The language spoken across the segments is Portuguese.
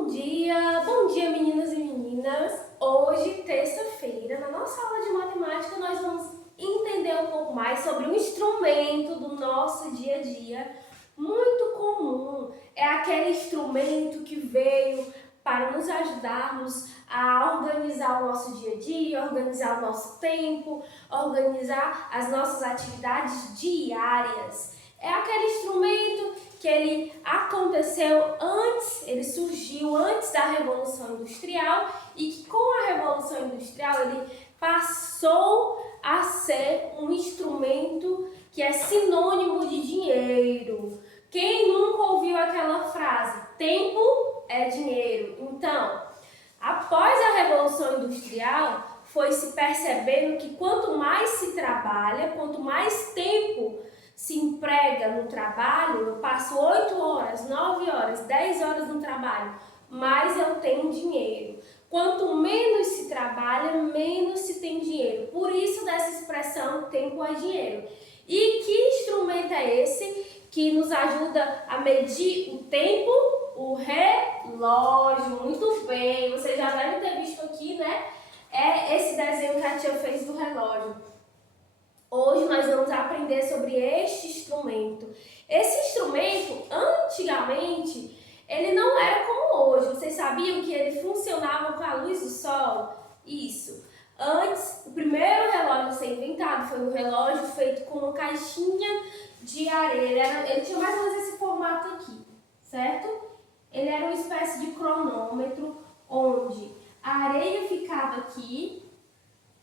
Bom dia meninos e meninas. Hoje, terça-feira, na nossa aula de matemática, nós vamos entender um pouco mais sobre um instrumento do nosso dia a dia, muito comum. É aquele instrumento que veio para nos ajudarmos a organizar o nosso dia a dia, organizar o nosso tempo, organizar as nossas atividades diárias. É aquele instrumento que ele aconteceu antes, ele surgiu antes da Revolução Industrial e que com a Revolução Industrial ele passou a ser um instrumento que é sinônimo de dinheiro. Quem nunca ouviu aquela frase? Tempo é dinheiro. Então, após a Revolução Industrial, foi se percebendo que quanto mais se trabalha, quanto mais tempo se emprega no trabalho, eu passo 8 horas, 9 horas, 10 horas no trabalho, mais eu tenho dinheiro. Quanto menos se trabalha, menos se tem dinheiro. Por isso dessa expressão, tempo é dinheiro. E que instrumento é esse que nos ajuda a medir o tempo? O relógio. Muito bem, vocês já devem ter visto aqui, né? É esse desenho que a tia fez do relógio. Hoje nós vamos aprender sobre este instrumento. Esse instrumento, antigamente, ele não era como hoje. Vocês sabiam que ele funcionava com a luz do sol? Isso. Antes, o primeiro relógio a ser inventado foi um relógio feito com uma caixinha de areia. Ele tinha mais ou menos esse formato aqui, certo? Ele era uma espécie de cronômetro onde a areia ficava aqui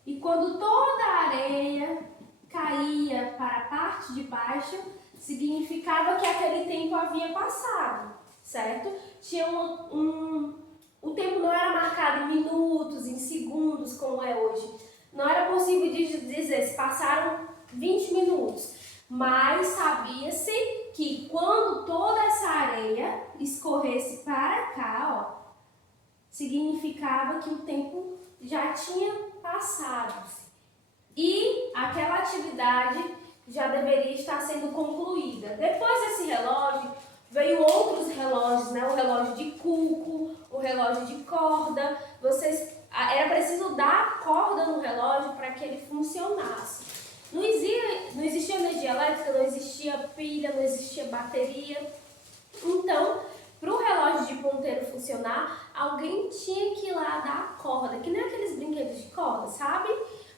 e quando toda a areia caía para a parte de baixo, significava que aquele tempo havia passado, certo? O tempo não era marcado em minutos, em segundos, como é hoje. Não era possível dizer se passaram 20 minutos, mas sabia-se que quando toda essa areia escorresse para cá, ó, significava que o tempo já tinha passado. E aquela atividade já deveria estar sendo concluída. Depois desse relógio, veio outros relógios, né? O relógio de cuco, o relógio de corda. Era preciso dar corda no relógio para que ele funcionasse. Não existia energia elétrica, não existia pilha, não existia bateria. Então, para o relógio de ponteiro funcionar, alguém tinha que ir lá dar a corda, que nem aqueles brinquedos de corda, sabe?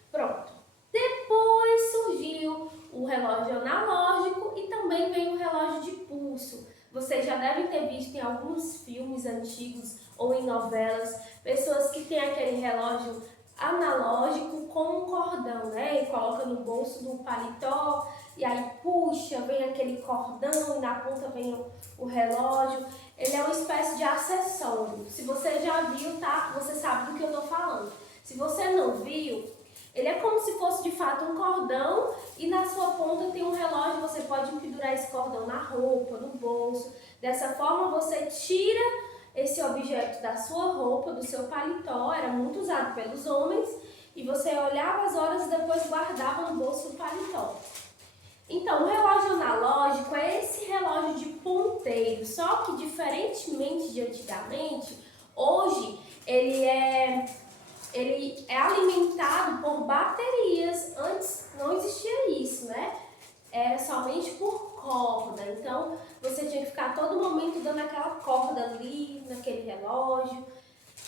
Pronto. Depois surgiu o relógio analógico e também veio o relógio de pulso. Vocês já devem ter visto em alguns filmes antigos ou em novelas, pessoas que têm aquele relógio analógico com um cordão, né? E coloca no bolso do paletó e aí puxa, vem aquele cordão e na ponta vem o relógio. Ele é uma espécie de acessório. Se você já viu, tá? Você sabe do que eu tô falando. Se você não viu, ele é como se fosse de fato um cordão e na sua ponta tem um relógio, você pode pendurar esse cordão na roupa, no bolso. Dessa forma você tira esse objeto da sua roupa, do seu paletó, era muito usado pelos homens, e você olhava as horas e depois guardava no bolso do paletó. Então, o relógio analógico é esse relógio de ponteiro, só que diferentemente de antigamente, hoje ele é alimentado por baterias. Antes não existia isso, né? Era somente por corda. Então, você tinha que ficar a todo momento dando aquela corda ali, naquele relógio.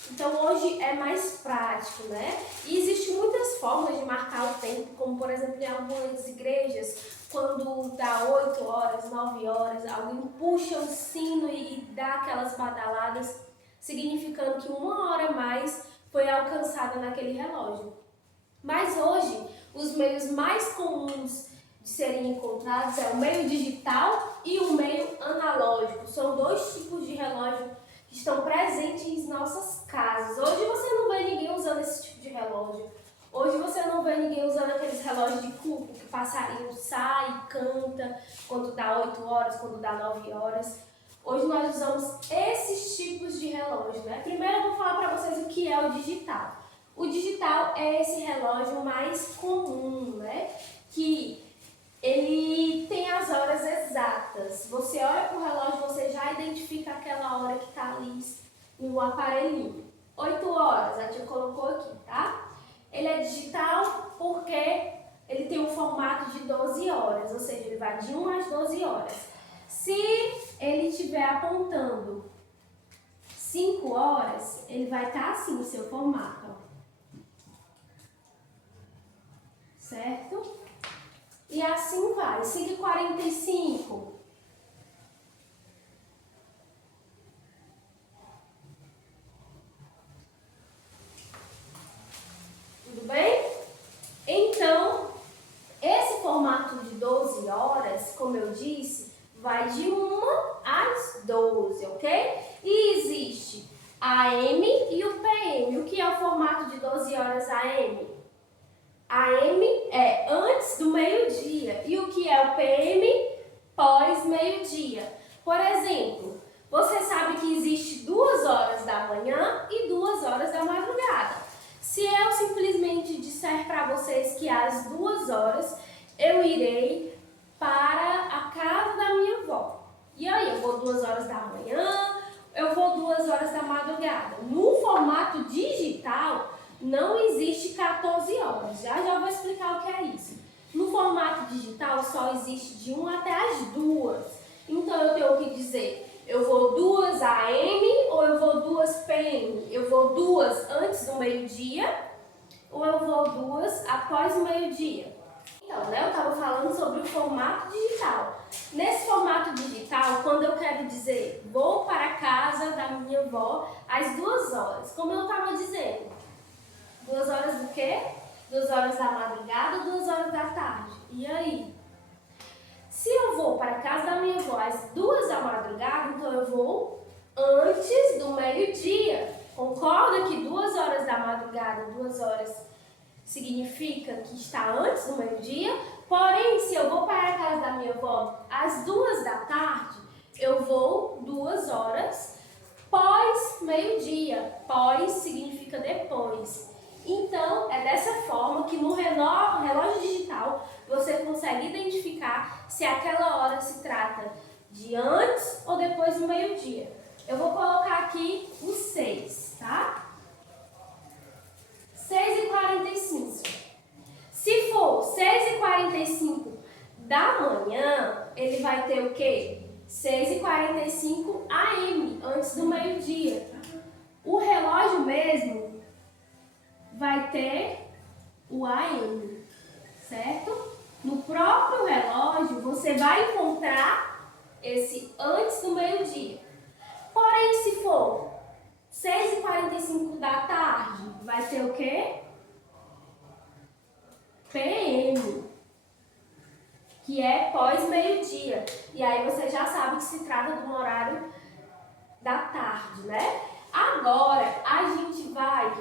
Então, hoje é mais prático, né? E existem muitas formas de marcar o tempo, como, por exemplo, em algumas igrejas, quando dá 8 horas, 9 horas, alguém puxa o sino e dá aquelas badaladas, significando que 1 hora a mais foi alcançada naquele relógio. Mas hoje, os meios mais comuns de serem encontrados é o meio digital e o meio analógico. São dois tipos de relógio que estão presentes em nossas casas. Hoje você não vê ninguém usando esse tipo de relógio. Hoje você não vê ninguém usando aqueles relógios de cuco que o passarinho sai e canta quando dá 8 horas, quando dá 9 horas. Hoje nós usamos esses tipos de relógio, né? Primeiro eu vou falar para vocês o que é o digital. O digital é esse relógio mais comum, né? Que ele tem as horas exatas. Você olha para o relógio, você já identifica aquela hora que está ali no aparelhinho. 8 horas, a tia colocou aqui, tá? Ele é digital porque ele tem um formato de 12 horas, ou seja, ele vai de 1 às 12 horas. Se ele estiver apontando 5 horas, ele vai estar assim no seu formato, ó. Certo? E assim vai. 5h45. Tudo bem? Então, esse formato de 12 horas, como eu disse, vai de 1 às 12, ok? E existe a AM e o PM. O que é o formato de 12 horas AM? A AM é antes do meio-dia. E o que é o PM? Pós-meio-dia. Por exemplo, você sabe que existe 2 horas da manhã e 2 horas da madrugada. Se eu simplesmente disser para vocês que às 2 horas eu irei para a casa da minha avó. E aí, eu vou 2 horas da manhã, eu vou 2 horas da madrugada. No formato digital, não existe 14 horas. Já vou explicar o que é isso. No formato digital, só existe de 1 até as 2. Então, eu tenho que dizer, eu vou 2 AM ou eu vou 2 PM? Eu vou 2 antes do meio-dia ou eu vou 2 após o meio-dia? Então, né, eu estava falando sobre o formato digital. Nesse formato digital, quando eu quero dizer vou para a casa da minha avó às 2 horas, como eu estava dizendo, 2 horas do quê? 2 horas da madrugada, 2 horas da tarde. E aí? Se eu vou para a casa da minha avó às 2 da madrugada, então eu vou antes do meio-dia. Concorda que 2 horas da madrugada, 2 horas significa que está antes do meio-dia? Porém, se eu vou para a casa da minha avó às 2 da tarde, eu vou 2 horas pós meio-dia. Pós significa depois. Então, é dessa forma que no relógio digital você consegue identificar se aquela hora se trata de antes ou depois do meio-dia. Eu vou colocar aqui o 6, tá? 6h45. Se for 6h45 da manhã, ele vai ter o quê? 6h45 AM, antes do meio-dia. O relógio mesmo vai ter o AM, certo? No próprio relógio, você vai encontrar esse antes do meio-dia. Porém, se for 6h45 da tarde, vai ter o quê? PM, que é pós-meio-dia. E aí você já sabe que se trata de um horário da tarde, né? Agora, a gente vai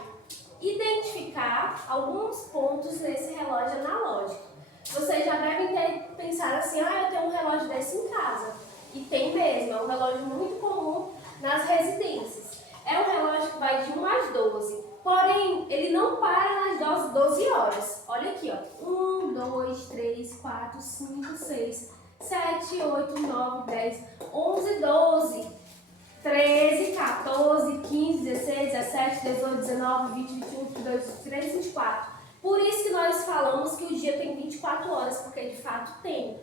identificar alguns pontos nesse relógio analógico. Vocês já devem ter pensado assim, eu tenho um relógio desse em casa. E tem mesmo, é um relógio muito comum nas residências. É um relógio que vai de 1 às 12. Porém, ele não para nas 12 horas. Olha aqui, ó. 1, 2, 3, 4, 5, 6, 7, 8, 9, 10, 11, 12. 13, 14, 15, 16, 17, 18, 19, 20, 21, 22, 23, 24. Por isso que nós falamos que o dia tem 24 horas, porque de fato tem.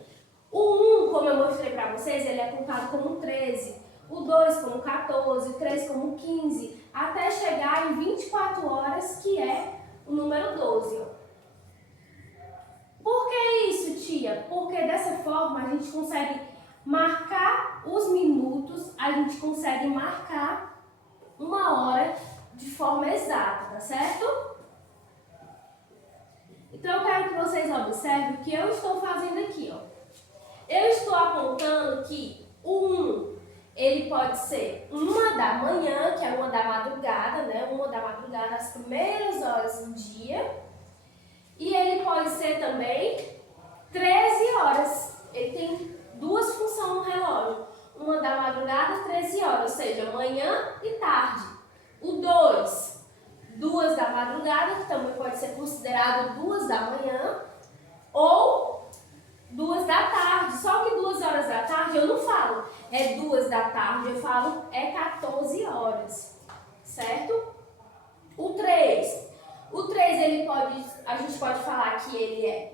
O 1, como eu mostrei para vocês, ele é contado como 13. O 2 como 14, o 3 como 15, até chegar em 24 horas, que é o número 12. Por que isso, tia? Porque dessa forma a gente consegue marcar os minutos, a gente consegue marcar uma hora de forma exata, tá certo? Então eu quero que vocês observem o que eu estou fazendo aqui, ó. Eu estou apontando que o 1, ele pode ser 1 da manhã, que é 1 da madrugada, né? 1 da madrugada, as primeiras horas do dia. E ele pode ser também 13 horas. Ele tem duas funções no relógio. 1 da madrugada, 13 horas, ou seja, manhã e tarde. O 2, 2 da madrugada, que também pode ser considerado 2 da manhã, ou 2 da tarde. Só que 2 horas da tarde eu não falo é 2 da tarde, eu falo é 14 horas. certo? O 3. O 3, a gente pode falar que ele é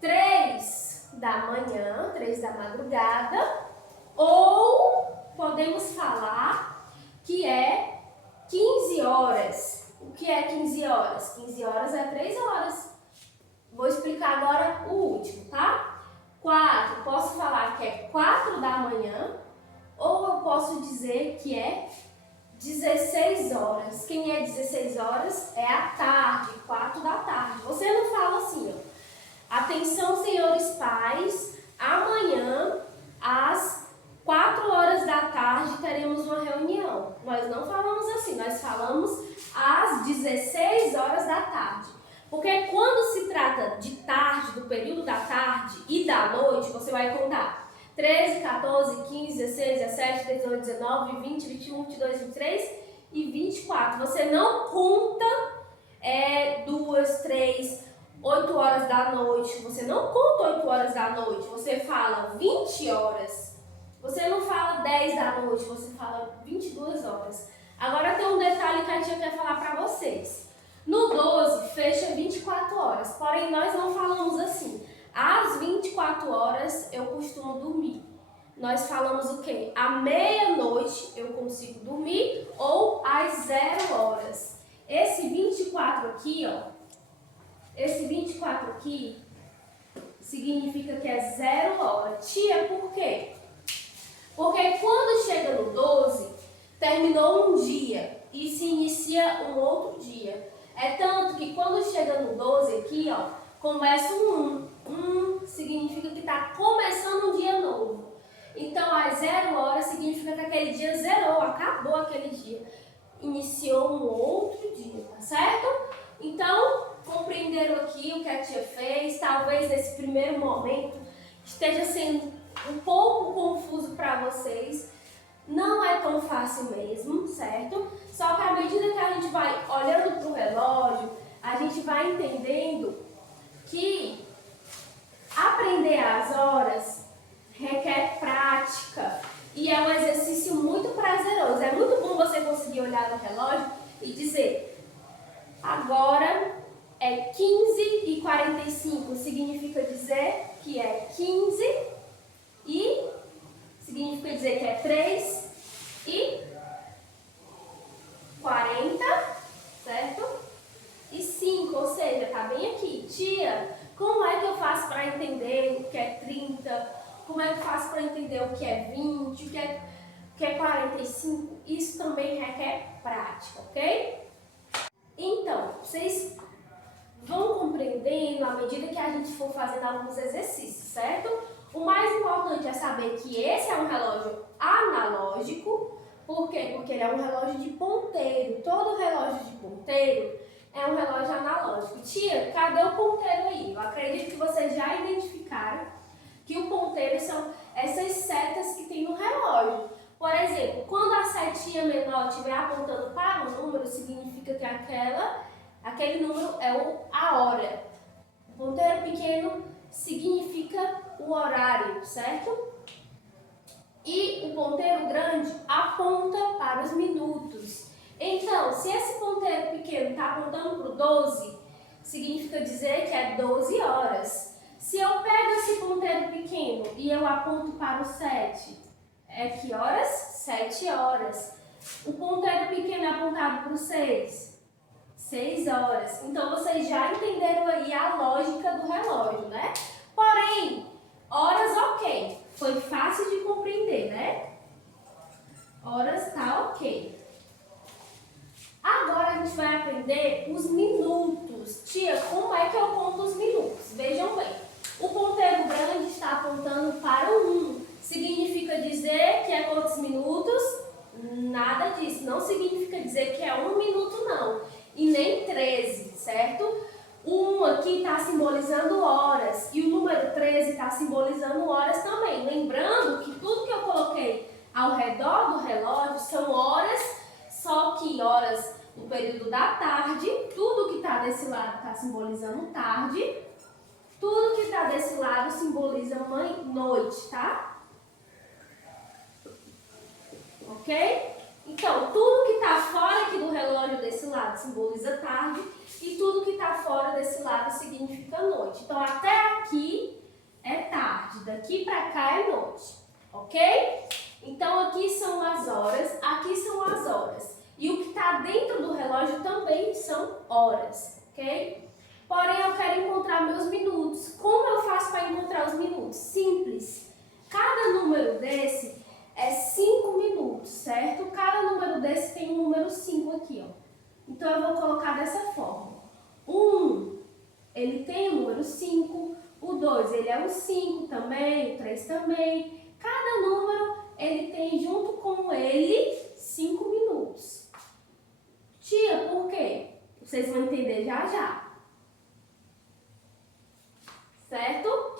3 da manhã, 3 da madrugada, ou podemos falar que é 15 horas. O que é 15 horas? 15 horas é 3 horas. Vou explicar agora o último, tá? 4, posso falar que é 4 da manhã, ou eu posso dizer que é 16 horas. Quem é 16 horas? É a tarde, 4 da tarde. Você não fala assim, ó. Atenção, senhores pais, amanhã, às 4 horas da tarde, teremos uma reunião. Nós não falamos assim, nós falamos às 16 horas da tarde. Porque quando se trata de tarde, do período da tarde e da noite, você vai contar 13, 14, 15, 16, 17, 18, 19, 20, 21, 22, 23 e 24. Você não conta 2, 3, 8 horas da noite. Você não conta 8 horas da noite. Você fala 20 horas. Você não fala 10 da noite, você fala 22 horas. Agora tem um detalhe que a tia quer falar para vocês. No 12, fecha 24 horas. Porém, nós não falamos assim. Às 24 horas eu costumo dormir. Nós falamos o quê? À meia-noite eu consigo dormir ou às 0 horas. Esse 24 aqui, ó. Esse 24 aqui significa que é 0 hora. Tia, por quê? Porque quando chega no 12, terminou um dia e se inicia um outro dia. É tanto que quando chega no 12 aqui, ó, começa um 1. Significa que está começando um dia novo. Então, às 0 horas significa que aquele dia zerou, acabou aquele dia. Iniciou um outro dia, tá certo? Então, compreenderam aqui o que a tia fez. Talvez nesse primeiro momento esteja sendo um pouco confuso para vocês. Não é tão fácil mesmo, certo? Só que à medida que a gente vai olhando para o relógio, a gente vai entendendo que aprender as horas requer prática e é um exercício muito prazeroso. É muito bom você conseguir olhar no relógio e dizer: agora é 15h45, significa dizer que é 15 e significa dizer que é 3h40, certo? E 5, ou seja, tá bem aqui. Tia, como é que eu faço para entender o que é 30? Como é que eu faço para entender o que é 20? O que é 45? Isso também requer prática, ok? Então, vocês vão compreendendo à medida que a gente for fazendo alguns exercícios, certo? O mais importante é saber que esse é um relógio analógico. Por quê? Porque ele é um relógio de ponteiro. Todo relógio de ponteiro é um relógio analógico. Tia, cadê o ponteiro aí? Eu acredito que vocês já identificaram que o ponteiro são essas setas que tem no relógio. Por exemplo, quando a setinha menor estiver apontando para um número, significa que aquele número é a hora. O ponteiro pequeno significa o horário, certo? E o ponteiro grande aponta para os minutos. Então, se esse ponteiro pequeno está apontando para o 12, significa dizer que é 12 horas. Se eu pego esse ponteiro pequeno e eu aponto para o 7, é que horas? 7 horas. O ponteiro pequeno é apontado para o 6, 6 horas. Então, vocês já entenderam aí a lógica do relógio, né? Porém, horas ok. Foi fácil de compreender, né? Horas tá ok. Agora a gente vai aprender os minutos. Tia, como é que eu conto os minutos? Vejam bem. O ponteiro grande está apontando para o 1. Significa dizer que é quantos minutos? Nada disso. Não significa dizer que é 1 minuto, não. E nem 13, certo? O 1 aqui está simbolizando horas. E o número 13 está simbolizando horas também. Lembrando que tudo que eu coloquei ao redor do relógio são horas, só que horas no período da tarde. Tudo que está desse lado está simbolizando tarde. Tudo que está desse lado simboliza noite, tá? Ok? Então, tudo que está fora aqui do relógio lado simboliza tarde e tudo que está fora desse lado significa noite. Então, até aqui é tarde, daqui para cá é noite, ok? Então, aqui são as horas, aqui são as horas. E o que está dentro do relógio também são horas, ok? Porém, eu quero encontrar meus minutos. Como eu faço para encontrar os minutos? Simples. Cada número desse é 5 minutos, certo? Cada número desse tem um número 5 aqui, ó. Então, eu vou colocar dessa forma. 1, ele tem o número 5. O 2, ele é o 5 também, o 3 também. Cada número, ele tem junto com ele 5 minutos. Tia, por quê? Vocês vão entender já já. Certo?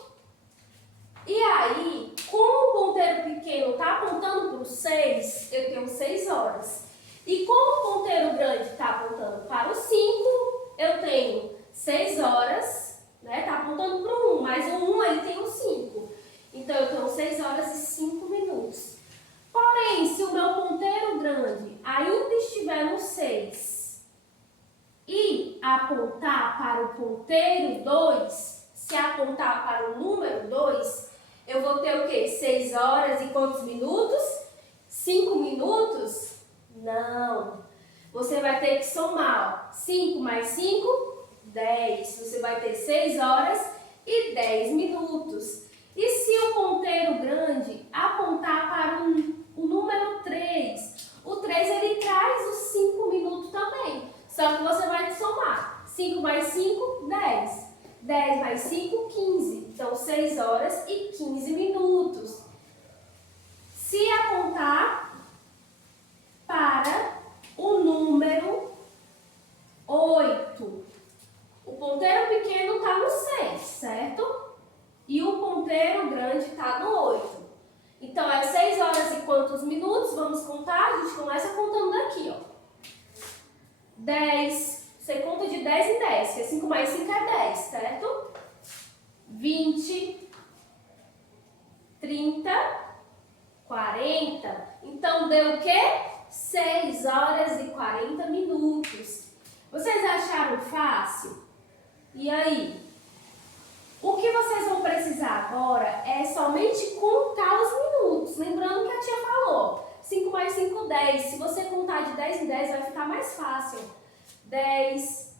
E aí, como o ponteiro pequeno está apontando para o 6, eu tenho 6 horas. E como o ponteiro grande está apontando para o 5, eu tenho 6 horas, né? Está apontando para o 1, mas o 1 ele tem o 5. Então, eu tenho 6 horas e 5 minutos. Porém, se o meu ponteiro grande ainda estiver no 6 e apontar para o ponteiro 2, se apontar para o número 2, eu vou ter o quê? 6 horas e quantos minutos? 5 minutos? Não. Você vai ter que somar. 5 mais 5, 10. Você vai ter 6 horas e 10 minutos. E se o ponteiro grande apontar para o número 3? O 3 ele traz os 5 minutos também. Só que você vai somar. 5 mais 5, 10. 10 mais 5, 15. Então, 6 horas e 15 minutos. Se apontar para o número 8, o ponteiro pequeno está no 6, certo? E o ponteiro grande está no 8. Então, é 6 horas e quantos minutos? Vamos contar? A gente começa contando daqui, ó. 10. Você conta de 10 em 10, porque 5 mais 5 é 10, certo? 20, 30, 40. Então, deu o quê? 6 horas e 40 minutos. Vocês acharam fácil? E aí? O que vocês vão precisar agora é somente contar os minutos. Lembrando que a tia falou, 5 mais 5, 10. Se você contar de 10 em 10, vai ficar mais fácil. 10,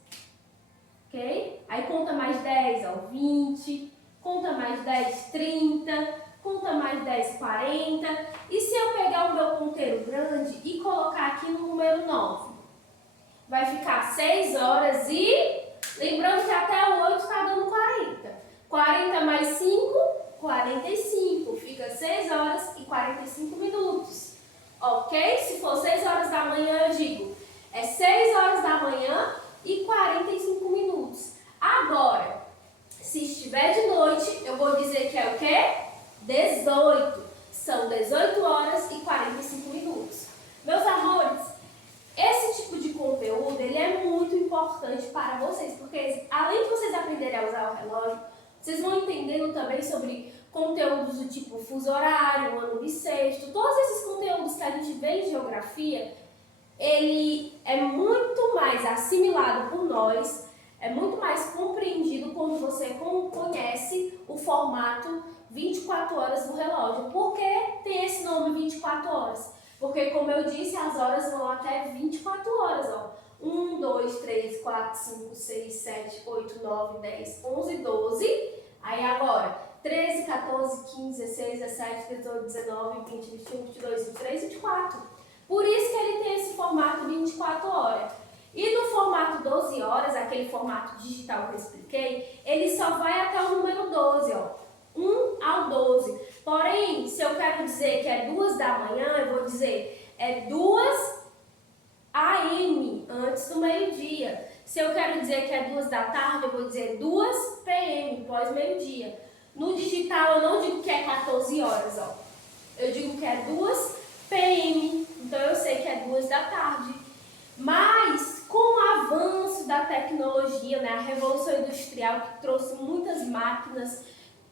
ok? Aí conta mais 10, ó, 20. Conta mais 10, 30. Conta mais 10, 40. E se eu pegar o meu ponteiro grande e colocar aqui no número 9? Vai ficar 6 horas e... Lembrando que até o 8 está dando 40. 40 mais 5, 45. Fica 6 horas e 45 minutos. Ok? Se for 6 horas da manhã, eu digo, é 6 horas da manhã e 45 minutos. Agora, se estiver de noite, eu vou dizer que é o quê? 18. São 18 horas e 45 minutos. Meus amores, esse tipo de conteúdo, ele é muito importante para vocês, porque além de vocês aprenderem a usar o relógio, vocês vão entendendo também sobre conteúdos do tipo fuso horário, ano bissexto, todos esses conteúdos que a gente vê em geografia, ele é muito mais assimilado por nós, é muito mais compreendido quando você conhece o formato 24 horas do relógio. Por que tem esse nome 24 horas? Porque, como eu disse, as horas vão até 24 horas, ó. 1, 2, 3, 4, 5, 6, 7, 8, 9, 10, 11, 12. Aí agora, 13, 14, 15, 16, 17, 18, 19, 20, 21, 22, 23, 24. Por isso que ele tem esse formato 24 horas. E no formato 12 horas, aquele formato digital que eu expliquei, ele só vai até o número 12, ó. 1 ao 12. Porém, se eu quero dizer que é 2 da manhã, eu vou dizer é 2 AM, antes do meio-dia. Se eu quero dizer que é 2 da tarde, eu vou dizer 2 PM, pós-meio-dia. No digital, eu não digo que é 14 horas, ó. Eu digo que é 2 PM, então eu sei que é 2 da tarde. Mas, com o avanço da tecnologia, né, a Revolução Industrial, que trouxe muitas máquinas,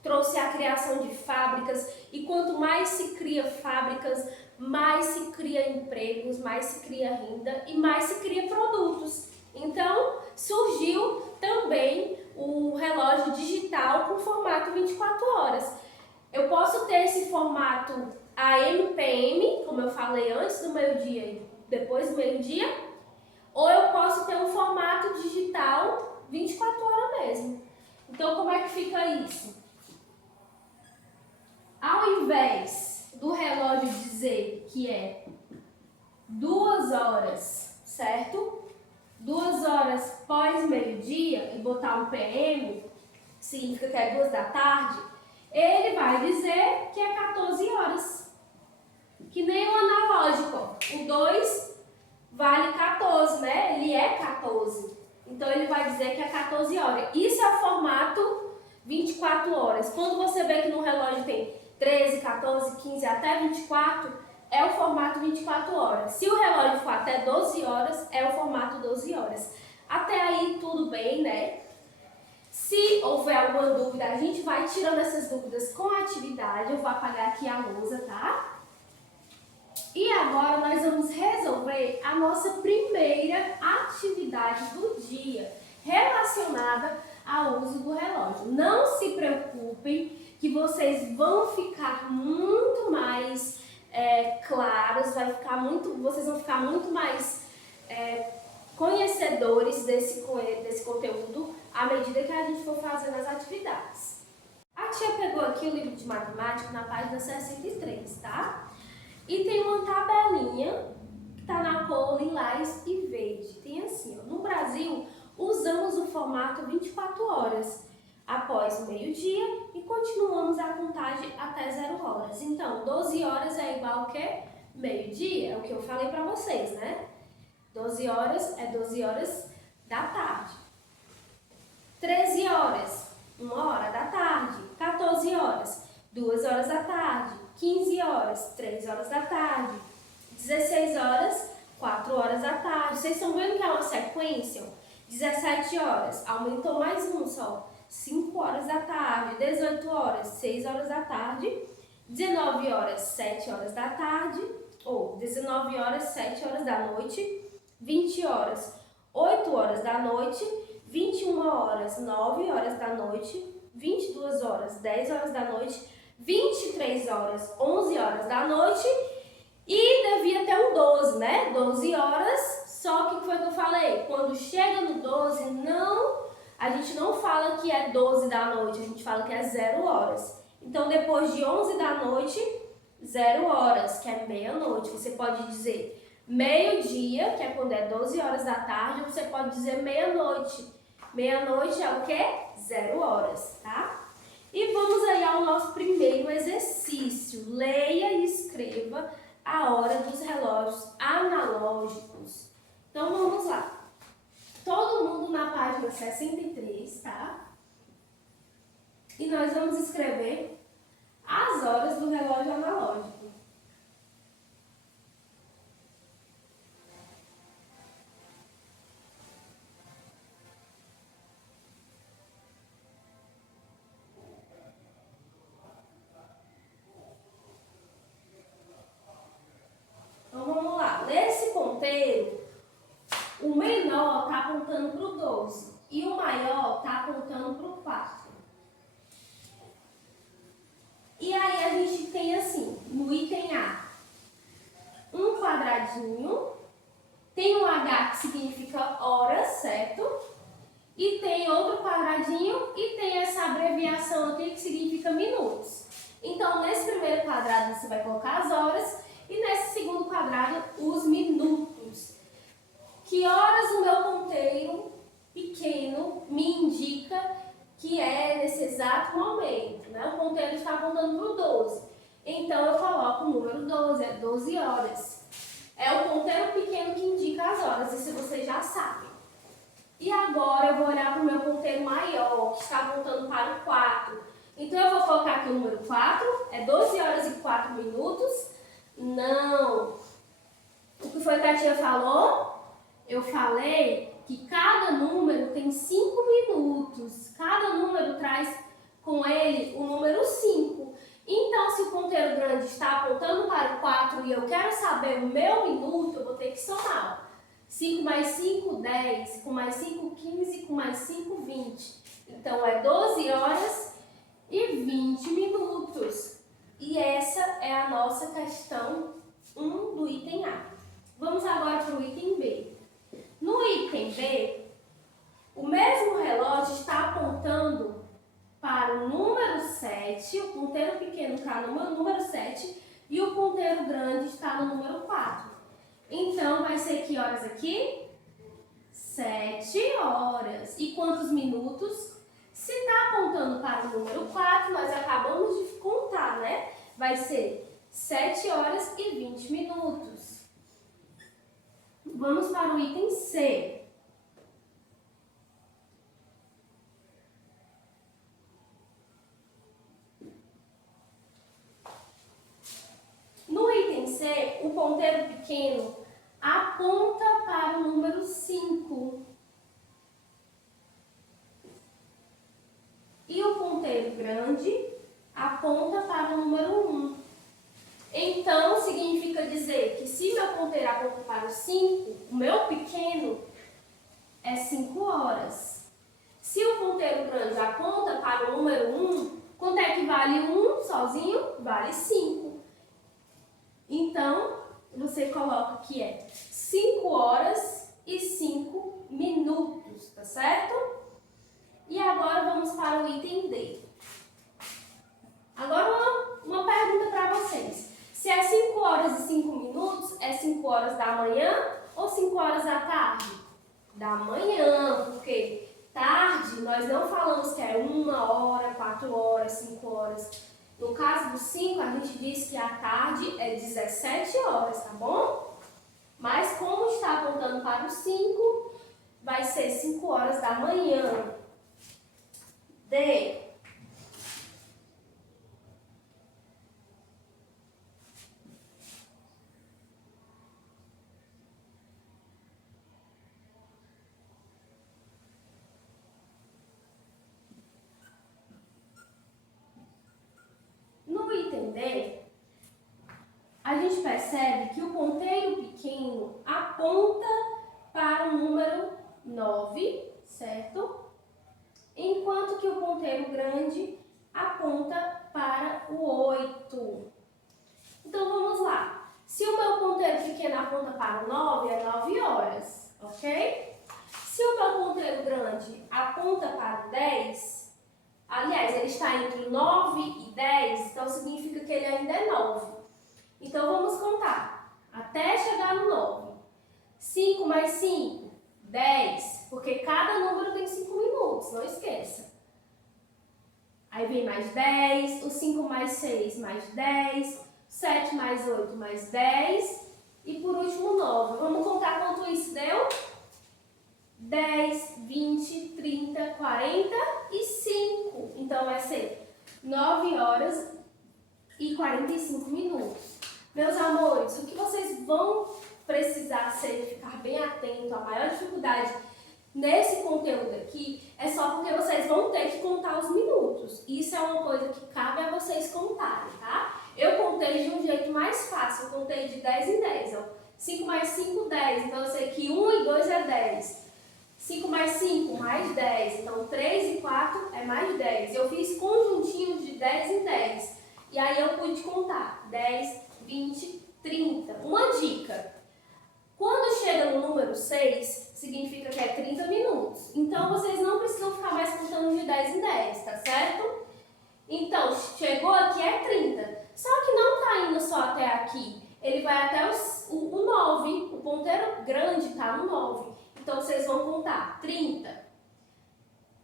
trouxe a criação de fábricas, e quanto mais se cria fábricas, mais se cria empregos, mais se cria renda e mais se cria produtos. Então, surgiu também o relógio digital com formato 24 horas. Eu posso ter esse formato AM/PM, como eu falei antes do meio-dia e depois do meio-dia, ou eu posso ter um formato digital 24 horas mesmo. Então, como é que fica isso? Ao invés do relógio dizer que é 2 horas, certo? 2 horas pós meio-dia e botar um PM, significa que é 2 da tarde, ele vai dizer que é 14 horas. Que nem o analógico, o 2 vale 14, né? Ele é 14. Então ele vai dizer que é 14 horas. Isso é o formato 24 horas. Quando você vê que no relógio tem 13, 14, 15 até 24, é o formato 24 horas. Se o relógio for até 12 horas, é o formato 12 horas. Até aí tudo bem, né? Se houver alguma dúvida, a gente vai tirando essas dúvidas com a atividade. Eu vou apagar aqui a lousa, tá? E agora nós vamos resolver a nossa primeira atividade do dia relacionada ao uso do relógio. Não se preocupem que vocês vão ficar muito mais claros, vocês vão ficar muito mais conhecedores desse conteúdo à medida que a gente for fazendo as atividades. A tia pegou aqui o livro de matemática na página 63, tá? E tem uma tabelinha que está na cor lilás e verde. Tem assim, ó, no Brasil, usamos o formato 24 horas após o meio-dia e continuamos a contagem até 0 horas. Então, 12 horas é igual ao quê? Meio-dia, é o que eu falei para vocês, né? 12 horas é 12 horas da tarde. 13 horas, 1 hora da tarde. 14 horas, 2 horas da tarde. 15 horas, 3 horas da tarde. 16 horas, 4 horas da tarde. Vocês estão vendo que é uma sequência? 17 horas, aumentou mais um só. 5 horas da tarde. 18 horas, 6 horas da tarde. 19 horas, 7 horas da tarde. Ou 19 horas, 7 horas da noite. 20 horas, 8 horas da noite. 21 horas, 9 horas da noite. 22 horas, 10 horas da noite. 23 horas, 11 horas da noite. E devia ter um 12, né? 12 horas. Só que o que foi que eu falei? Quando chega no 12, a gente não fala que é 12 da noite, a gente fala que é 0 horas. Então, depois de 11 da noite, 0 horas, que é meia-noite. Você pode dizer meio-dia, que é quando é 12 horas da tarde, ou você pode dizer meia-noite. Meia-noite é o quê? 0 horas, tá? E vamos aí ao nosso primeiro exercício. Leia e escreva a hora dos relógios analógicos. Então vamos lá. Todo mundo na página 63, tá? E nós vamos escrever as horas do relógio analógico. Nesse ponteiro, o menor está apontando para o 12 e o maior está apontando para o 4. E aí a gente tem assim, no item A, um quadradinho, tem um H que significa horas, certo? E tem outro quadradinho e tem essa abreviação aqui que significa minutos. Então, nesse primeiro quadrado você vai colocar as horas. E nesse segundo quadrado, os minutos. Que horas o meu ponteiro pequeno me indica que é nesse exato momento, né? O ponteiro está apontando para o 12. Então, eu coloco o número 12, é 12 horas. É o ponteiro pequeno que indica as horas, isso vocês já sabem. E agora eu vou olhar para o meu ponteiro maior, que está apontando para o 4. Então, eu vou colocar aqui o número 4, é 12 horas e 4 minutos. Não. O que foi que a tia falou? Eu falei que cada número tem 5 minutos. Cada número traz com ele o número 5. Então, se o ponteiro grande está apontando para o 4 e eu quero saber o meu minuto, eu vou ter que somar. 5 mais 5, 10. 5 mais 5, 15. 5 mais 5, 20. Então, é 12 horas e 20 minutos. E essa é a nossa questão 1 do item A. Vamos agora para o item B. No item B, o mesmo relógio está apontando para o número 7, o ponteiro pequeno está no número 7 e o ponteiro grande está no número 4. Então, vai ser que horas aqui? 7 horas. E quantos minutos? Se está apontando para o número 4, nós acabamos de contar, né? Vai ser 7 horas e 20 minutos. Vamos para o item C. No item C, o ponteiro pequeno aponta para o número 5. E o ponteiro grande aponta para o número 1. Então, significa dizer que se meu ponteiro aponta para o 5, o meu pequeno é 5 horas. Se o ponteiro grande aponta para o número 1, quanto é que vale 1 sozinho? Vale 5. Então, você coloca que é 5 horas e 5 minutos, tá certo? E agora vamos para o item D. Agora uma pergunta para vocês. Se é 5 horas e 5 minutos, é 5 horas da manhã ou 5 horas da tarde? Da manhã, porque tarde nós não falamos que é 1 hora, 4 horas, 5 horas. No caso do 5, a gente diz que a tarde é 17 horas, tá bom? Mas como está apontando para o 5, vai ser 5 horas da manhã. D. No item D, a gente percebe que o ponteiro pequeno aponta para o número 9, certo? Enquanto que o ponteiro grande aponta para o 8. Então, vamos lá. Se o meu ponteiro pequeno aponta para o 9, é 9 horas, ok? Se o meu ponteiro grande aponta para o 10, aliás, ele está entre 9 e 10, então significa que ele ainda é 9. Então, vamos contar até chegar no 9. 5 mais 5, 10, porque cada número tem 5 minutos, não esqueça. Aí vem mais 10, o 5 mais 6 mais 10, 7 mais 8 mais 10 e por último 9. Vamos contar quanto isso deu? 10, 20, 30, 45. Então vai ser 9 horas e 45 minutos. Meus amores, o que vocês vão precisar ficar bem atento, a maior dificuldade nesse conteúdo aqui é só porque vocês vão ter que contar os minutos. Isso é uma coisa que cabe a vocês contarem, tá? Eu contei de um jeito mais fácil, eu contei de 10 em 10. Ó. 5 mais 5, 10. Então eu sei que 1 e 2 é 10. 5 mais 5, mais 10. Então 3 e 4 é mais 10. Eu fiz conjuntinhos de 10 em 10. E aí eu pude contar 10, 20, 30. Uma dica. Quando chega no número 6, significa que é 30 minutos. Então, vocês não precisam ficar mais contando de 10 em 10, tá certo? Então, chegou aqui é 30. Só que não tá indo só até aqui. Ele vai até o 9. O ponteiro grande tá no 9. Então, vocês vão contar 30.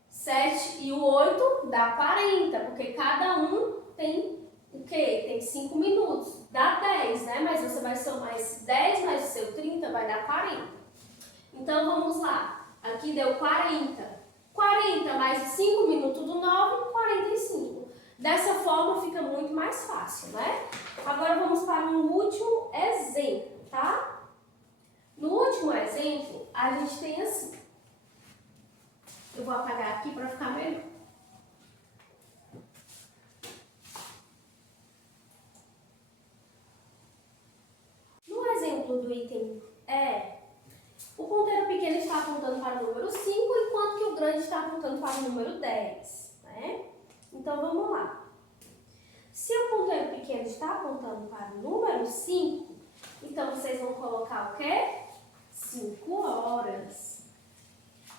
7 e o 8 dá 40, porque cada um tem o quê? Tem 5 minutos. Dá 10, né? Mas você vai somar esse 10 mais o seu 30, vai dar 40. Então, vamos lá. Aqui deu 40. 40 mais os 5 minutos do 9, 45. Dessa forma, fica muito mais fácil, né? Agora, vamos para um último exemplo, tá? No último exemplo, a gente tem assim. Eu vou apagar aqui para ficar melhor. Do item E, o está apontando para o número 10, né? Então, vamos lá. Se o ponteiro pequeno está apontando para o número 5, então vocês vão colocar o quê? 5 horas.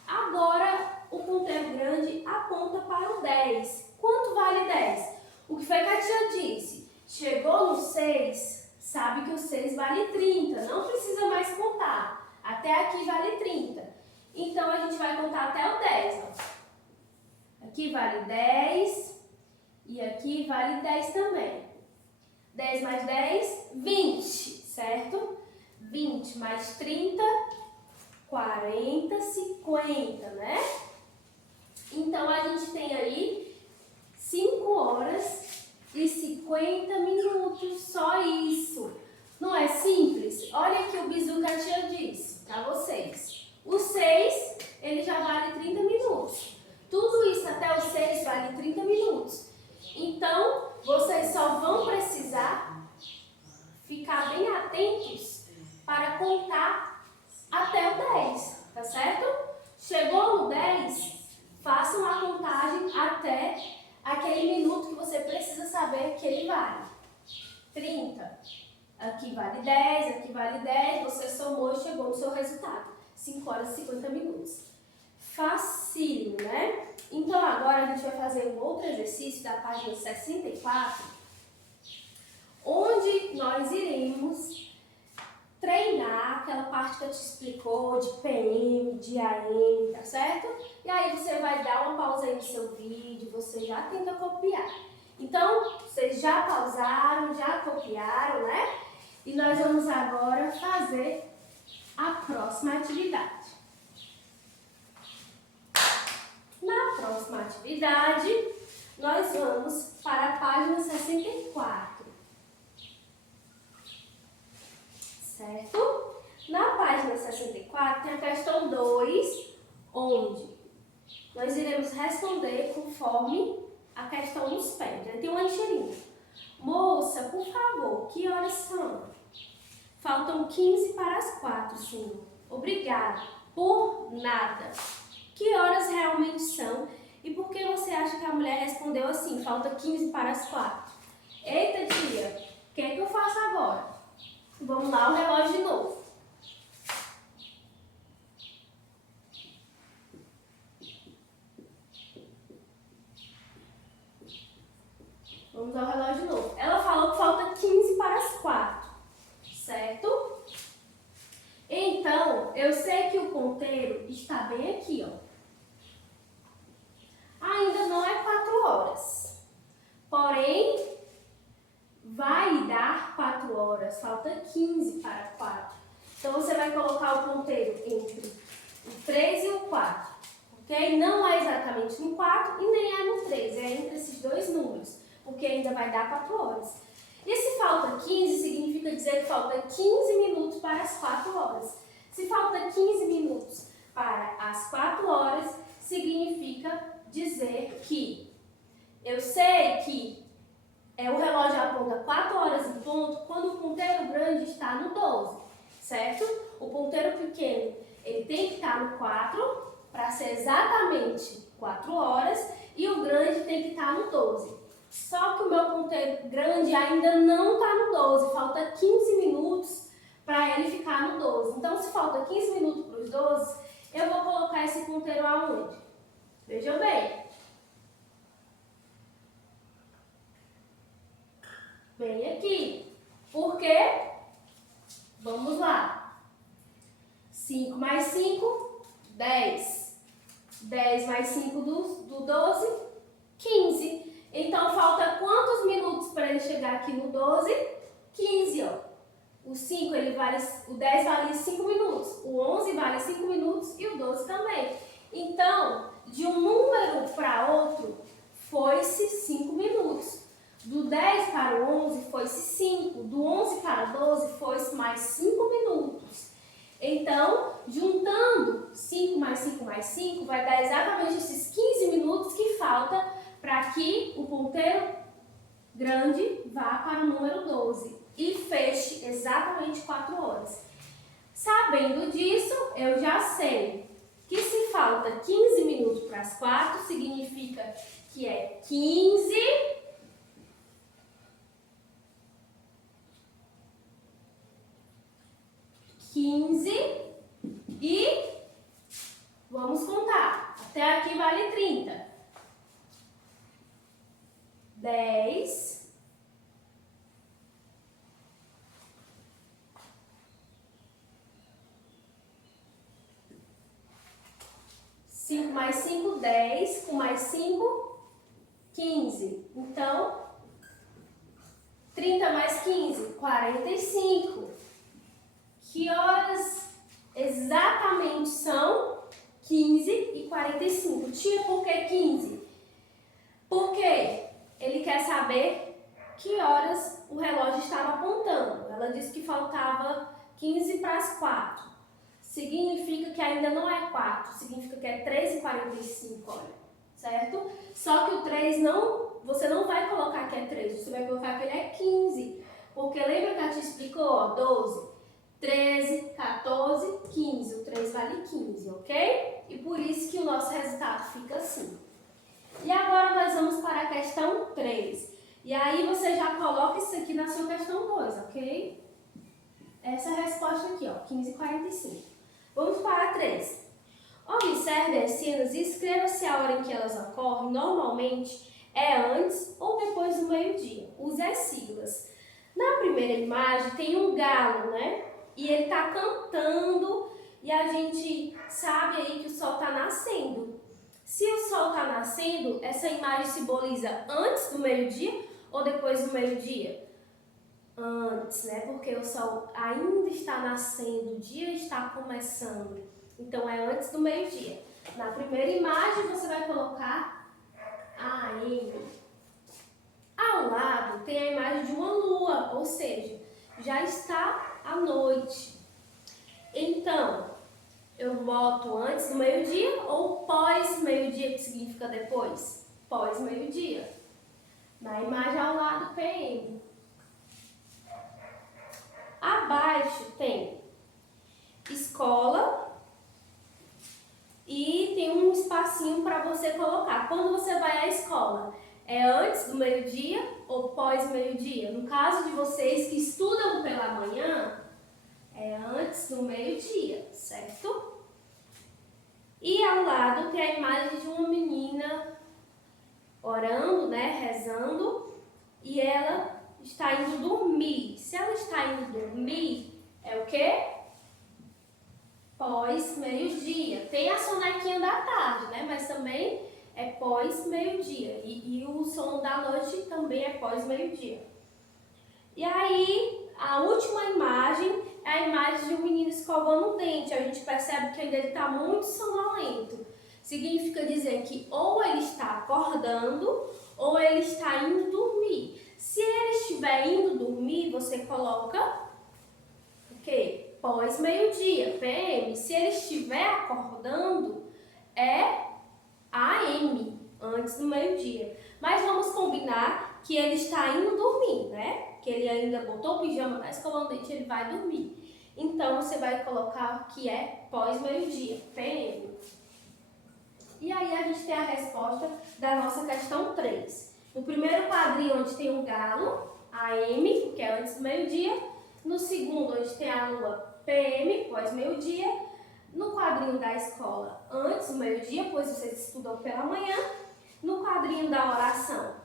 Agora, o ponteiro grande aponta para o 10. Quanto vale 10? O que foi que a tia disse? Chegou no 6, sabe que o 6 vale 30. Não precisa mais contar. Até aqui vale 30. Então, a gente vai contar até o 10. Ó. Aqui vale 10 e aqui vale 10 também. 10 mais 10, 20, certo? 20 mais 30, 40, 50, né? Então, a gente tem aí 5 horas e 50 minutos, só isso. Não é simples? Olha aqui o bizu que a tia disse para vocês. O 6, ele já vale 30 minutos. Tudo isso até o 6 vale 30 minutos. Então, vocês só vão precisar ficar bem atentos para contar até o 10, tá certo? Chegou no 10, façam a contagem até aquele minuto que você precisa saber que ele vale. 30. Aqui vale 10, aqui vale 10, você somou e chegou no seu resultado. 5 horas e 50 minutos. Facinho, né? Então, agora a gente vai fazer um outro exercício da página 64, onde nós iremos treinar aquela parte que eu te explicou de PM, de AM, tá certo? E aí você vai dar uma pausa aí no seu vídeo, você já tenta copiar. Então, vocês já pausaram, já copiaram, né? E nós vamos agora fazer a próxima atividade. Na próxima atividade, nós vamos para a página 64. Certo? Na página 64 tem a questão 2, onde nós iremos responder conforme a questão nos pede. Aí tem uma lixeirinha. Moça, por favor, que horas são? Faltam 15 para as 4, senhor. Obrigada. Por nada. Que horas realmente são? E por que você acha que a mulher respondeu assim? Falta 15 para as 4. Eita, tia, o que é que eu faço agora? Vamos lá, o relógio de novo. Vamos ao relógio de novo. Ela falou que falta 15 para as 4, certo? Então, eu sei que o ponteiro está bem aqui, ó. Ainda não é 4 horas. Porém, vai dar 4 horas. Falta 15 para 4. Então, você vai colocar o ponteiro entre o 3 e o 4. Ok? Não é exatamente no 4 e nem é no 3. É entre esses dois números. Porque ainda vai dar 4 horas. E se falta 15, significa dizer que falta 15 minutos para as 4 horas. Se falta 15 minutos para as 4 horas, significa dizer que eu sei que o relógio aponta 4 horas em ponto quando o ponteiro grande está no 12, certo? O ponteiro pequeno ele tem que estar no 4 para ser exatamente 4 horas e o grande tem que estar no 12. Só que o meu ponteiro grande ainda não está no 12, falta 15 minutos para ele ficar no 12. Então, se falta 15 minutos para os 12, eu vou colocar esse ponteiro aonde? Vejam bem. Bem aqui. Por quê? Vamos lá. 5 mais 5, 10. 10 mais 5 do 12, 15. Então, falta quantos minutos para ele chegar aqui no 12? 15, ó. O 5, o 10 vale 5 minutos. O 11 vale 5 minutos e o 12 também. Então, de um número para outro, foi-se 5 minutos. Do 10 para o 11, foi-se 5. Do 11 para o 12, foi-se mais 5 minutos. Então, juntando 5 mais 5 mais 5, vai dar exatamente esses 15 minutos que falta para que o ponteiro grande vá para o número 12 e feche exatamente 4 horas. Sabendo disso, eu já sei que se falta 15 minutos para as 4, significa que é 15 e vamos contar. Até aqui vale 30. 10. 5 mais 5, 10. Com mais 5, 15. Então, 30 mais 15, 45. Que horas exatamente são 15 e 45? Tia, por que 15? Porque ele quer saber que horas o relógio estava apontando. Ela disse que faltava 15 para as 4. Significa que ainda não é 4, significa que é 3h45, olha, certo? Só que o 3 você não vai colocar que é 3, você vai colocar que ele é 15. Porque lembra que a tia explicou, ó, 12, 13, 14, 15. O 3 vale 15, ok? E por isso que o nosso resultado fica assim. E agora nós vamos para a questão 3. E aí você já coloca isso aqui na sua questão 2, ok? Essa é a resposta aqui, ó, 15h45. Vamos para a 3. Observe as cenas e escreva se a hora em que elas ocorrem normalmente é antes ou depois do meio-dia. Use as siglas. Na primeira imagem tem um galo, né? E ele está cantando e a gente sabe aí que o sol está nascendo. Se o sol está nascendo, essa imagem simboliza antes do meio-dia ou depois do meio-dia? Antes, né? Porque o sol ainda está nascendo, o dia está começando. Então é antes do meio-dia. Na primeira imagem você vai colocar AM. Ao lado tem a imagem de uma lua, ou seja, já está à noite. Então, eu boto antes do meio-dia ou pós-meio-dia, que significa depois? Pós-meio-dia. Na imagem ao lado, PM. Abaixo tem escola e tem um espacinho para você colocar. Quando você vai à escola, é antes do meio-dia ou pós-meio-dia? No caso de vocês que estudam pela manhã, é antes do meio-dia, certo? E ao lado tem a imagem de uma menina orando, né, rezando, e ela está indo dormir. Se ela está indo dormir, é o quê? Pós-meio-dia. Tem a sonequinha da tarde, né? Mas também é pós-meio-dia. E o sono da noite também é pós-meio-dia. E aí, a última imagem é a imagem de um menino escovando o dente. A gente percebe que ainda ele está muito sonolento. Significa dizer que ou ele está acordando ou ele está indo dormir. Se ele estiver indo dormir, você coloca o quê? Pós-meio-dia, PM. Se ele estiver acordando, é AM, antes do meio-dia. Mas vamos combinar que ele está indo dormir, né? Que ele ainda botou o pijama, está escovando o dente, ele vai dormir. Então, você vai colocar que é pós-meio-dia, PM. E aí, a gente tem a resposta da nossa questão 3. No primeiro quadrinho, onde tem o galo, AM, que é antes do meio-dia. No segundo, onde tem a lua, PM, pós-meio-dia. No quadrinho da escola, antes do meio-dia, pois vocês estudam pela manhã. No quadrinho da oração,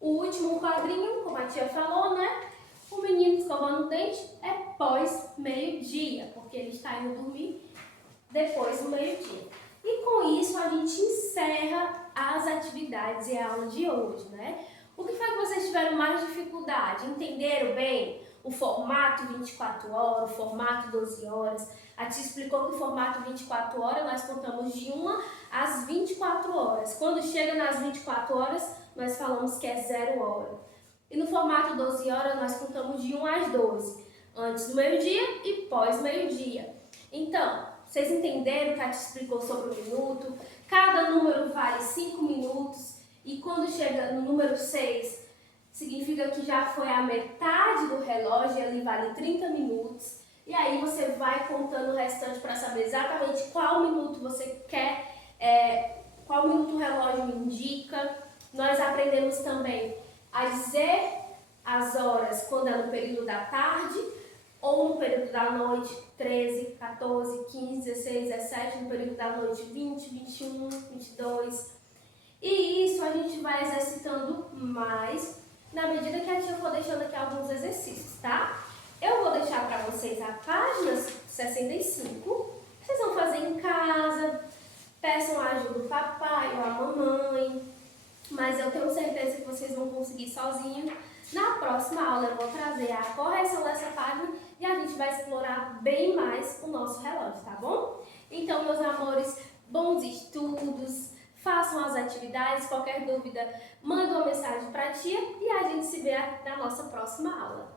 o último quadrinho, como a tia falou, né? O menino escovando o dente é pós-meio-dia, porque ele está indo dormir depois do meio-dia. E com isso a gente encerra as atividades e a aula de hoje, né? O que foi que vocês tiveram mais dificuldade? Entenderam bem o formato 24 horas, o formato 12 horas? A tia explicou que o formato 24 horas nós contamos de 1 às 24 horas. Quando chega nas 24 horas, nós falamos que é 0 hora. E no formato 12 horas, nós contamos de 1 às 12, antes do meio-dia e pós-meio-dia. Então, vocês entenderam o que a tia explicou sobre o minuto? Cada número vale 5 minutos e quando chega no número 6, significa que já foi a metade do relógio e ali vale 30 minutos. E aí você vai contando o restante para saber exatamente qual minuto você quer, qual minuto o relógio indica. Nós aprendemos também a dizer as horas quando é no período da tarde ou no período da noite, 13, 14, 15, 16, 17, no período da noite, 20, 21, 22. E isso a gente vai exercitando mais na medida que a tia for deixando aqui alguns exercícios, tá? Eu vou deixar para vocês a página 65. Vocês vão fazer em casa, peçam a ajuda do papai ou a mamãe, mas eu tenho certeza que vocês vão conseguir sozinhos. Na próxima aula eu vou trazer a correção dessa página e a gente vai explorar bem mais o nosso relógio, tá bom? Então, meus amores, bons estudos, façam as atividades, qualquer dúvida, manda uma mensagem para a tia e a gente se vê na nossa próxima aula.